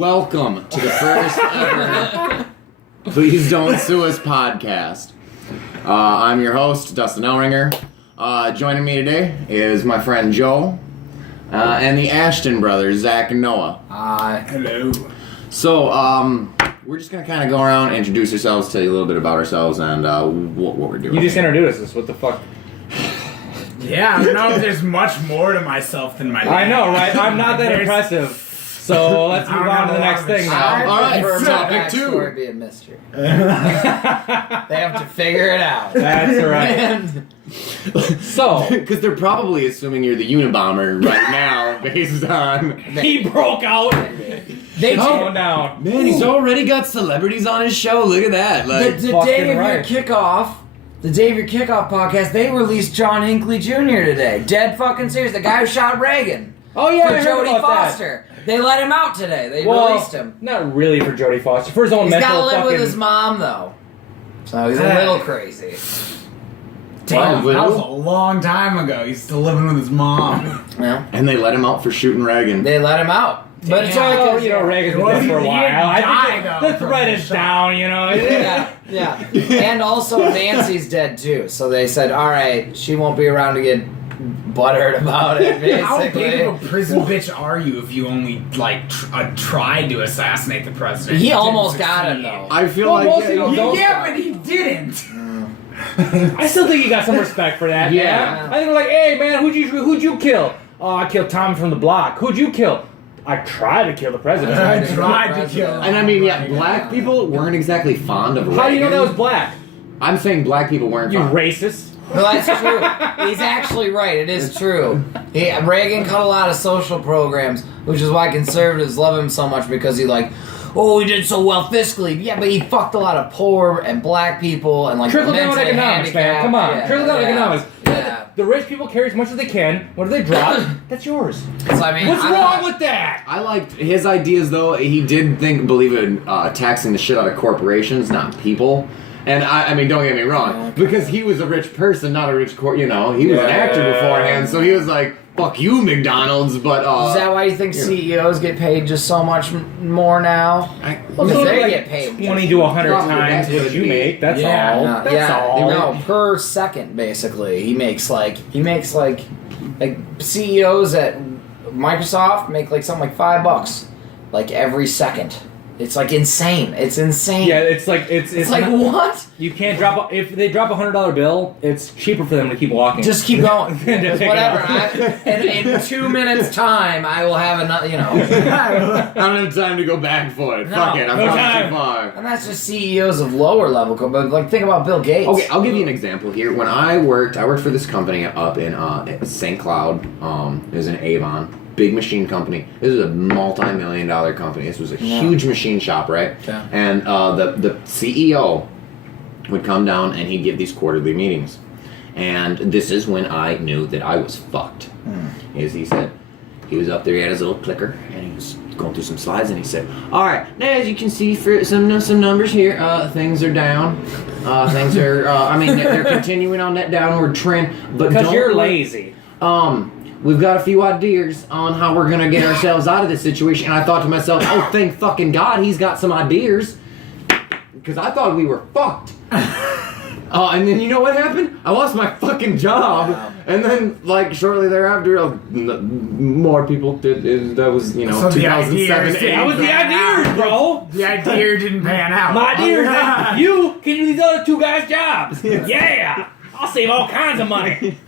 Welcome to the first ever Please Don't Sue Us podcast. I'm your host, Dustin Ellringer. Joining me today is my friend Joe and the Ashton brothers, Zach and Noah. Hello. So, we're just going to kind of go around, introduce ourselves, tell you a little bit about ourselves and what we're doing. You just introduced us. What the fuck? Yeah, I don't know if there's much more to myself than my name. I know, right? I'm not that impressive. So let's move on to the next thing now. All right, for topic two. two. Be a mystery. They have to figure it out. That's right. So, Because they're probably assuming you're the Unabomber right now, based on... he broke out. They Going down. Man, he's already got celebrities on his show. Look at that. Like, the fucking day of right. your kickoff, the day of your kickoff podcast, they released John Hinckley Jr. today. Dead fucking serious. The guy who shot Reagan. Oh yeah, For I heard Jodie about Foster. They let him out today. They released him. Not really for Jodie Foster. For his own He's mental got to live fucking... with his mom, though. So he's a little crazy. Damn, Wow, that was a long time ago. He's still living with his mom. Yeah. and they let him out for shooting Reagan. They let him out. But it's only Oh, because, you know, Reagan's been dead for a He while. didn't I die, think though, let's from write the it shot. down, you know. Yeah. And also Nancy's dead too, so they said, all right, she won't be around to get butthurt about it, basically. How big of a prison bitch are you if you only, like, tried to assassinate the president? He Didn't almost got him, succeed? though. I feel Well, like... most people don't. Yeah, but he didn't. I still think you got some respect for that. Yeah. Man. I think we're like, hey man, who'd you kill? Oh, I killed Tommy from the block. Who'd you kill? I tried to kill the president. I tried to kill him. And I mean, yeah, black people weren't exactly fond of Reagan. How do you know that was black? I'm saying black people weren't You fond. racist. Well, that's true. He's actually right. It is true. Reagan cut a lot of social programs, which is why conservatives love him so much, because he he did so well fiscally. Yeah, but he fucked a lot of poor and black people and Trickle down mentally economics, man. handicapped. Come on. Yeah, Trickle down economics. Yeah. The rich people carry as much as they can. What do they drop? That's yours. So, I mean, What's I don't wrong know. with that? I liked his ideas, though. He did believe in taxing the shit out of corporations, not people. And I mean, don't get me wrong, because he was a rich person, not a rich he was an actor beforehand, so he was like, fuck you, McDonald's, but Is that why you think CEOs get paid just so much more now? Well, Because so they like get paid 20 to 100 Probably times that's what what you it make. That's Yeah, all. no, That's all. No, per second, basically. He makes like CEOs at Microsoft make like something like $5, like every second. It's like insane. It's insane. Yeah, it's like it's like not- what? You can't drop if they drop $100 bill. It's cheaper for them to keep walking. Just keep going. Then to pick it Whatever. up. In 2 minutes time, I will have another. I don't have time to go back for it. No, Fuck it, I'm no gone time. too far. And that's just CEOs of lower level. But like, think about Bill Gates. Okay, I'll give you an example here. When I worked for this company up in St. Cloud. It was in Avon. Big machine company. This is a multi-million-dollar company. This was a huge machine shop, right? Yeah. And the CEO would come down and he'd give these quarterly meetings. And this is when I knew that I was fucked. As he said, he was up there, he had his little clicker, and he was going through some slides, and he said, all right, now as you can see for some numbers here, things are down. Things are, they're continuing on that downward trend. But because don't you're let- lazy. We've got a few ideas on how we're gonna get ourselves out of this situation. And I thought to myself, oh, thank fucking God he's got some ideas. Because I thought we were fucked. And then you know what happened? I lost my fucking job. Wow. And then, like, shortly thereafter, more people did. That was, you know, So the 2007, ideas- 8. That was the ideas, bro. The idea didn't pan out. My ideas. Like, you can do these other two guys' jobs. Yeah. I'll save all kinds of money.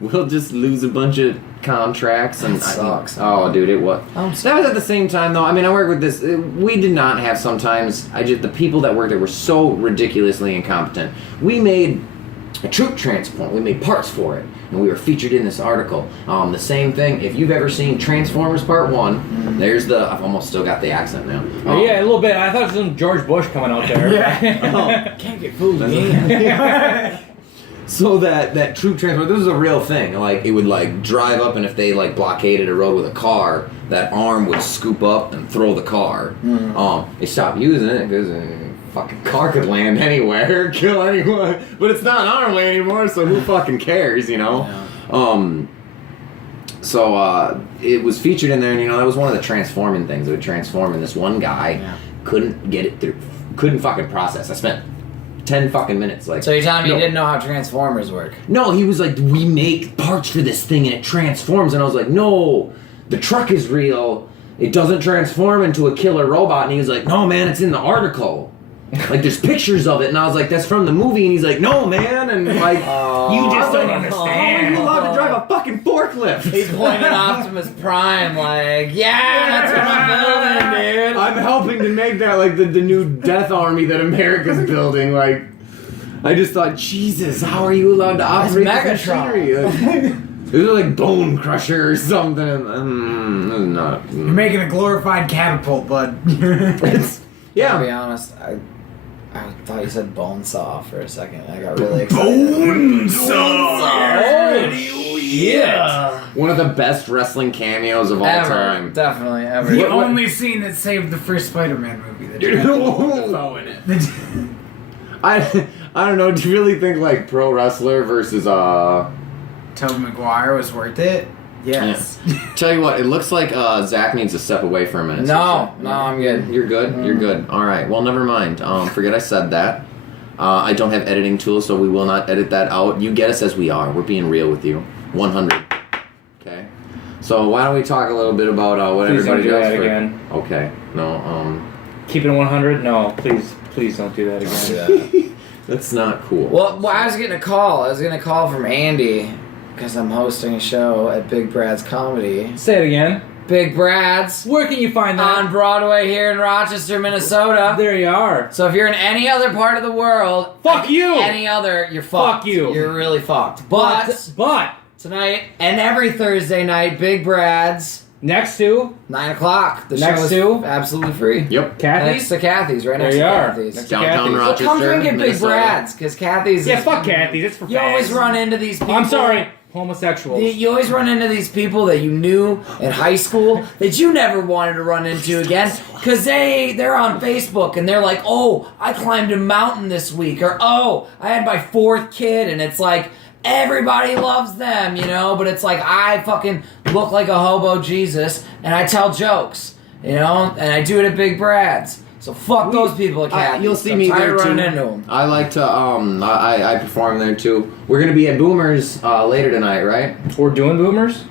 We'll just lose a bunch of contracts and That sucks. Oh, dude, it was. I'm That was at the same time, though. I mean, I work with this. We did not have sometimes. The people that worked there were so ridiculously incompetent. We made a troop transport. We made parts for it, and we were featured in this article. The same thing. If you've ever seen Transformers Part 1, there's the. I've almost still got the accent now. Yeah, a little bit. I thought it was some George Bush coming out there. Yeah. Can't get fooled again. So that troop transport, this is a real thing. Like, it would, like, drive up, and if they, like, blockaded a road with a car, that arm would scoop up and throw the car. They stopped using it because a fucking car could land anywhere, kill anyone. But it's not on our way anymore, so who fucking cares, you know? Yeah. So it was featured in there, and that was one of the transforming things. It would transform, and this one guy couldn't get it through, couldn't fucking process. I spent 10 fucking minutes like. So you're telling me you didn't know how Transformers work? No, he was like, we make parts for this thing and it transforms, and I was like, no, the truck is real. It doesn't transform into a killer robot, and he was like, no, man, it's in the article. Like, there's pictures of it, and I was like, that's from the movie, and he's like, no, man, and like, you just don't how are understand. you allowed to drive a fucking forklift? He's pointing at Optimus Prime like, yeah, that's what I'm building, dude. I'm helping to make that, like, the new death army that America's building, like, I just thought, Jesus, how are you allowed to operate this machinery? Like, it was like Bone Crusher or something, it was not. You're making a glorified catapult, bud. Yeah. To be honest, I thought you said Bonesaw for a second. I got really excited. Bonesaw! Yeah. One of the best wrestling cameos of all time. Definitely, ever. The What- only scene that saved the first Spider-Man movie that Dude. had Dafoe in it. I don't know, do you really think like pro wrestler versus Tobey Maguire was worth it? Yes. Tell you what, it looks like Zach needs to step away for a minute. No, I'm good. You're good? You're good. Alright, well never mind. Forget I said that. I don't have editing tools, so we will not edit that out. You get us as we are. We're being real with you. 100. Okay. So why don't we talk a little bit about what Please don't everybody do does that for... again. Okay. No, Keep it 100? No, please don't do that again. that's not cool. Well, I was getting a call. I was getting a call from Andy because I'm hosting a show at Big Brad's Comedy. Say it again. Big Brad's Where can you find that? on Broadway here in Rochester, Minnesota. There you are. So if you're in any other part of the world, Fuck you! Any other, you're fucked. Fuck you. You're really fucked. But tonight and every Thursday night, Big Brad's next to 9 o'clock. The Next show is to? absolutely free. Yep. Next Kathy's. to Kathy's, right next There to you are. Kathy's. Next to Downtown Kathy's. Well, Rochester, come drink at Big Minnesota. Brad's, because Kathy's. Yeah, fuck Kathy's. It's for You always fags. run into these people. I'm sorry, homosexuals. You always run into these people that you knew in high school that you never wanted to run into again because they're on Facebook and they're like, oh, I climbed a mountain this week, or oh, I had my 4th kid, and it's like everybody loves them, but it's like I fucking look like a hobo Jesus and I tell jokes, and I do it at Big Brad's. So fuck those people at Kathy's. You'll see I'm me tired there of too. running into them. I like to I perform there too. We're gonna be at Boomers later tonight, right? We're doing boomers?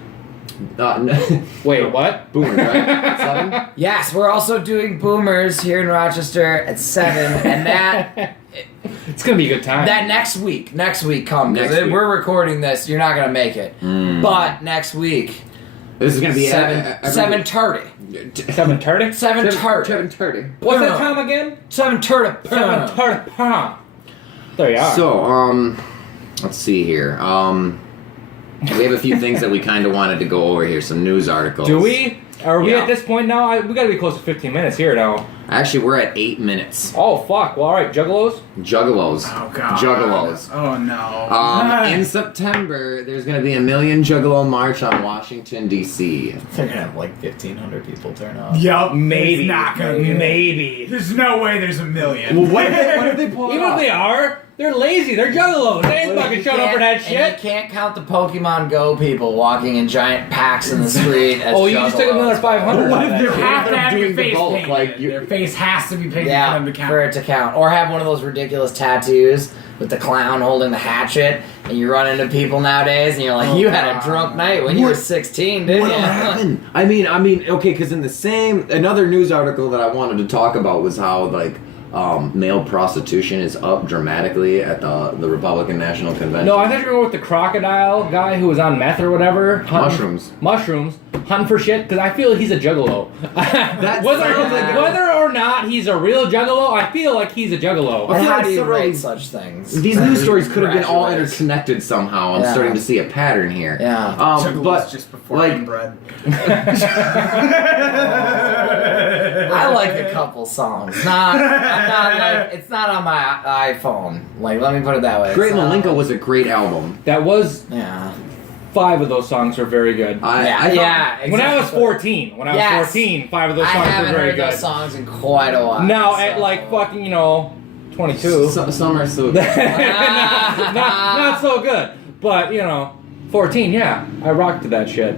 No. Wait, what? Boomers, right? At 7? Yes, we're also doing Boomers here in Rochester at 7, and that It's gonna be a good time. that next week come, Next because week. we're recording this. You're not gonna make it, but next week This is gonna be 7:30. 7:30? 7:30. What's that time again? 7:30. 7:30. There you are. So, let's see here. We have a few things that we kind of wanted to go over here. Some news articles. Do we? Are we Yeah. at this point now? We gotta be close to 15 minutes here now. Actually, we're at 8 minutes. Oh, fuck. Well, alright, Juggalos? Juggalos. Oh, God. Juggalos. Oh, no. In September, there's going to be a Million Juggalo March on Washington, D.C. They're gonna have like 1,500 people turn up. Yup. Maybe. It's not gonna be. Maybe. There's no way there's a million. Well, what if they pull it Even if off? they are, they're lazy. They're Juggalos. They ain't fucking showing up for that And shit. you can't count the Pokemon Go people walking in giant packs in the street. As Oh, you just took another 500. What on if that they're shit. You have to have your doing the face bulk, painted. like, you- Their face has to be painted for Yeah, them to count. for it to count. Or have one of those ridiculous tattoos with the clown holding the hatchet, and you run into people nowadays, and you're like, you had a drunk night when you were 16, didn't What'll you? happen? I mean, okay, because in the same another news article that I wanted to talk about was how like male prostitution is up dramatically at the Republican National Convention. No, I thought you were with the crocodile guy who was on meth or whatever. Mushrooms. Hunting for shit, because I feel he's a juggalo. That whether, sounds like a- whether or not he's a real juggalo, I feel like he's a juggalo. I And feel how like do you several- rate such things? These news stories could have been all Congratulations. interconnected somehow. I'm Yeah. starting to see a pattern here. Yeah. Juggalo's But just before like, inbred. I like a couple songs. I'm not like, it's not on my iPhone. Like, let me put it that way. Great It's not- Malenko was a great album. That was Yeah. 5 of those songs were very good. Yeah, I thought- yeah. When I was exactly. 14, Yes. 5 of those I songs were haven't very heard good. those songs in quite a while. Now so- at like fucking 22, Some are so not so good. But 14, yeah, I rocked to that shit.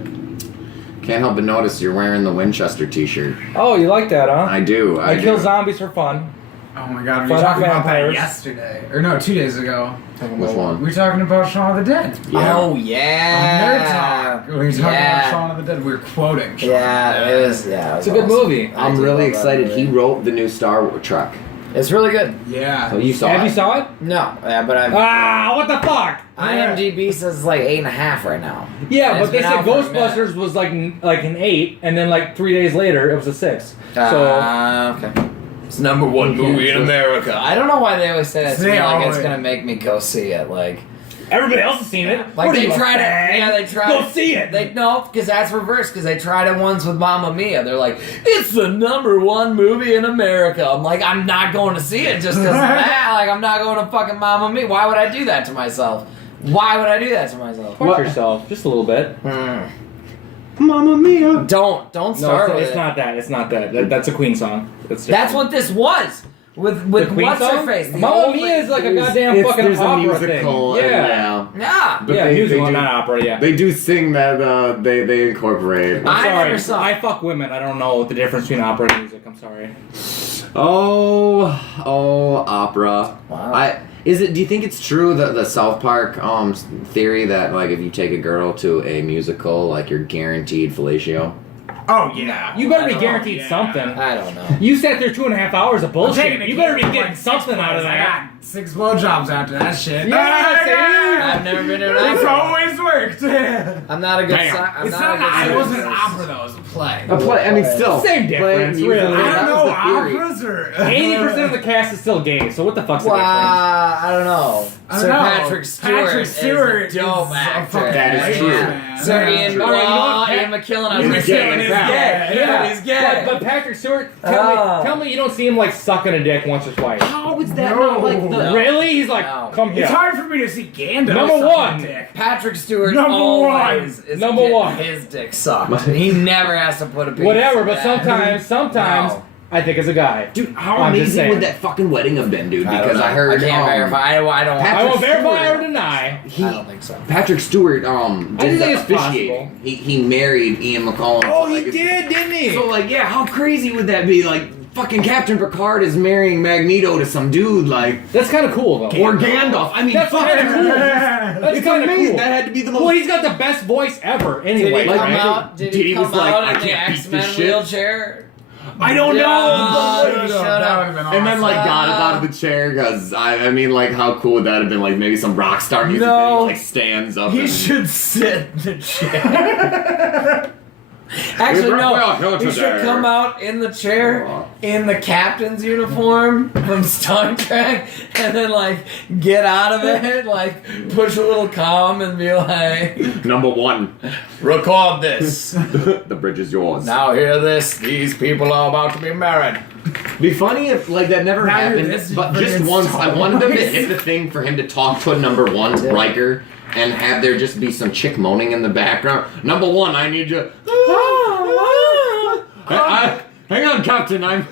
Can't help but notice you're wearing the Winchester t-shirt. Oh, you like that, huh? I do. I do. kill zombies for fun. Oh my god, we Fun were talking about that vampires. yesterday. Or no, 2 days ago. Which one? We were talking about Shaun of the Dead. Yeah. Oh On Nerd yeah. Talk. We were talking about Shaun of the Dead. We were quoting Shaun Yeah, of the it Dead. was. Yeah, it was It's a good awesome. movie. I I'm do really love that excited. movie. He wrote the new Star Wars truck. It's really good. Yeah. So you saw Have it. you saw it? No, yeah, but I've. Ah, what the fuck? IMDb says it's like 8.5 right now. Yeah, And but it's they been said out for a Ghostbusters was like an 8, and then like 3 days later it was a 6. So Okay. It's number one movie in America. I don't know why they always say that to They me, like it's always- gonna make me go see it. Like everybody else has seen it. Like What are they you, a tried it. fag? Yeah, they tried. Go see it. They no, because that's reverse. Because they tried it once with Mamma Mia. They're like, it's the number one movie in America. I'm like, I'm not going to see it just because of that. Like, I'm not going to fucking Mamma Mia. Why would I do that to myself? Why would I do that to myself? Fuck yourself, just a little bit. Mamma Mia. Don't No, start it's, with it's it. not that. It's not that. That's a Queen song. That's That's what this was. With the Queen what's song. her face? The Mamma old Mia is like a There's- goddamn it's- fucking there's a opera musical, thing. and Yeah. Yeah. But Yeah, they musical, do- not opera. Yeah. They do sing that. They incorporate. I Sorry, never saw- I fuck women. I don't know the difference between opera and music. I'm sorry. Oh, opera. Wow. Do you think it's true that the South Park theory that like if you take a girl to a musical, like you're guaranteed fellatio? Oh, yeah. You better I be don't guaranteed know. something. I don't know. You sat there 2.5 hours of I'm bullshit. taking a You better be kid for, getting like, something 6 out of months. I that. got 6 blowjobs after that shit. Yeah, see? I've never been to an It's opera. always worked. I'm not a good. Damn. I'm It's not, not, a good. it wasn't an singer. opera though, it was a play. A play. I mean, still Same difference, really. I That don't was know, the theory. operas are... 80% of the cast is still gay. So what the fuck's the Wow, difference? I don't know. I don't Sir know. Patrick Stewart, Patrick Stewart is a dope is a actor. fucking That is legend, true. man. Sir That is Ian, true. All right, you know what? Ian McKellen. I was Ian gonna say McKellen he's is out. gay. Yeah. He's gay. But Patrick Stewart, Oh. tell me you don't see him like sucking a dick once or twice. How is that No. not like the? No. Really? He's like, No. come here. It's hard for me to see Gandalf Number sucking one. dick. Patrick Stewart Number always one. is Number getting one. his dick sucked. He never has to put a penis Whatever, in but that. sometimes No. I think as a guy. Dude, how I'm just amazing saying. would that fucking wedding have been, dude? I don't Because know. I heard. I can't verify. I don't. Patrick I won't verify Stewart. or deny. He, I don't think so. Patrick Stewart I did think the it's officiating. possible. He married Ian McCallum. Oh, so, he like, it's- did, didn't he? So like, yeah, how crazy would that be? Like, fucking Captain Picard is marrying Magneto to some dude, like, That's kind of cool, though. or Gandalf. I mean, That's fuck, kinda cool. Yeah. That's it's kind of amazing. cool. That had to be the most. Well, he's got the best voice ever. Did Anyway, he like, come right? out? Did Did he he come was like, out I in the can't beat X-Men this shit? wheelchair? I don't know. Yeah, but- shut That up. would've been And then like awesome. got up out of the chair because I mean like how cool would that have been? Like maybe some rock star music that No. he like stands up. He and, should sit in the chair. Actually, We brought no. Will He today. should come out in the chair in the captain's uniform from Star Trek, and then like get out of it, like push a little calm and be like, Number one, "Record this. the bridge is yours. Now hear this. These people are about to be married." Be funny if like that never Now happened, this is but just friggin' once. Star I wanted them to Wars. hit the thing for him to talk to a number one, Riker, and have there just be some chick moaning in the background. Number one, I need you. Hang on, Captain. I'm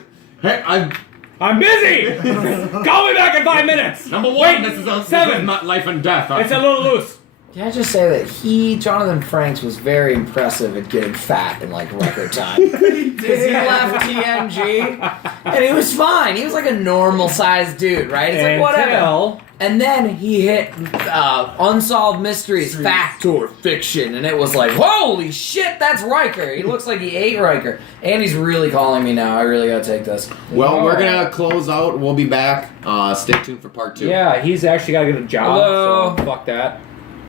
busy! Call me back in 5 minutes! number one. Wait, this is a 7. not life and death. It's a little loose. Can I just say that Jonathan Frakes, was very impressive at getting fat in like record time. Because he left TNG and he was fine. He was like a normal sized dude, right? It's like whatever. Until- And then he hit Unsolved Mysteries, Fact or Fiction, and it was like, holy shit, that's Riker. He looks like he ate Riker. And he's really calling me now. I really gotta take this. Well, we're gonna close out. We'll be back. Stay tuned for part 2. Yeah, he's actually got to get a job, Hello. so fuck that.